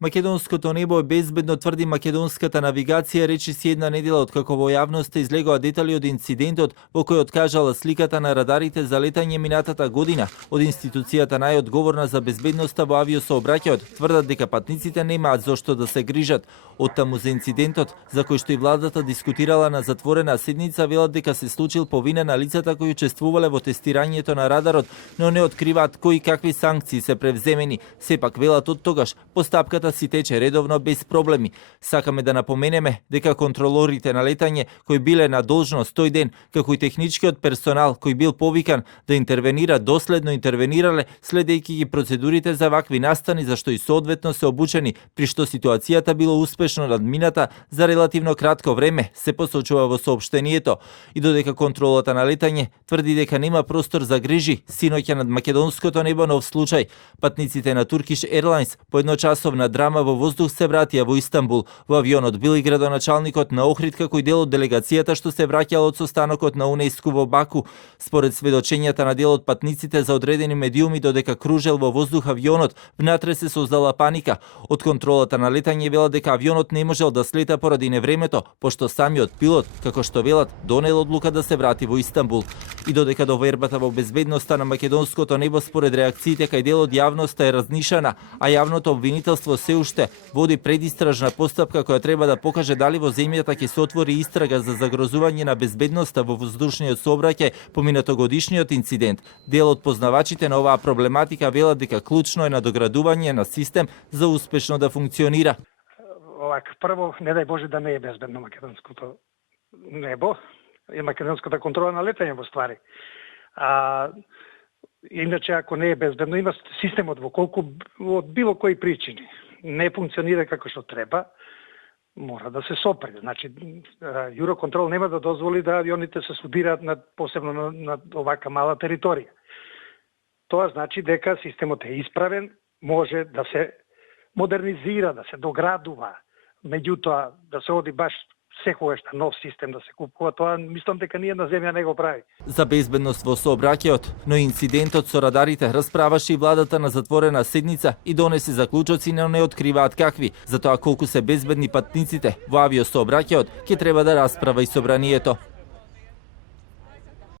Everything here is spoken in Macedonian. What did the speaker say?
Македонското небо е безбедно, тврди македонската навигација, речи си една недела откако во јавноста излегоа детали од инцидентот во кој откажала сликата на радарите за летање минатата година. Од институцијата најодговорна за безбедноста во авиосообраќајот тврдат дека патниците немаат зошто да се грижат. Оттаму за инцидентот, за кој што и владата дискутирала на затворена седница, велат дека се случил по вина на лицата кои учествувале во тестирањето на радарот, но не откриваат кои какви санкции се превземени. Сепак велат од тогаш постапката си тече редовно без проблеми. Сакаме да напоменеме дека контролорите на летање кои биле на должност тој ден, како и техничкиот персонал кој бил повикан да интервенира, доследно интервенирале, следејќи ги процедурите за вакви настани, зашто и соодветно се обучени, при што ситуацијата била успешно надмината за релативно кратко време, се посочува во соопштението. И додека контролата на летање тврди дека нема простор за грижи, синоќа над македонското небо нов случај. Патниците на Turkish Airlines по едночасовна драма во воздух се вратија во Истанбул. Во авионот бил и градоначалникот на Охрид како и дел од делегацијата што се враќала од состанокот на УНЕСКО во Баку. Според сведочењата на дел од патниците за одредени медиуми, додека кружел во воздух авионот, внатре се создала паника. Од контролата на летање велат дека авионот не можел да слета поради невремето, пошто самиот пилот, како што велат, донел одлука да се врати во Истанбул. И додека довербата во безбедноста на македонското небо според реакциите кај дел од јавноста е разнишана, а јавното обвинителство се уште води предистражна постапка која треба да покаже дали во земјата ќе се отвори истрага за загрозување на безбедноста во воздушниот сообраќај по минатогодишниот инцидент. Дел од познавачите на оваа проблематика велат дека клучно е надоградување на систем за успешно да функционира. Прво, не дај Боже да не е безбедно македонското небо и македонската контрола на летање во ствари. Иначе, ако не е безбедно, има системот во колку од било кои причини не функционира како што треба, мора да се сопре. Значи, Юроконтрол нема да дозволи да авионите се судираат посебно на овака мала територија. Тоа значи дека системот е исправен, може да се модернизира, да се доградува, меѓутоа да се оди баш секогаш на нов систем да се купува, тоа мислам дека ние на земја не го прави. За безбедност во сообраќајот, но инцидентот со радарите расправаше и владата на затворена седница и донесе заклучоци, но не откриваат какви. Затоа колку се безбедни патниците во авиосообраќајот ќе треба да расправа и собранието.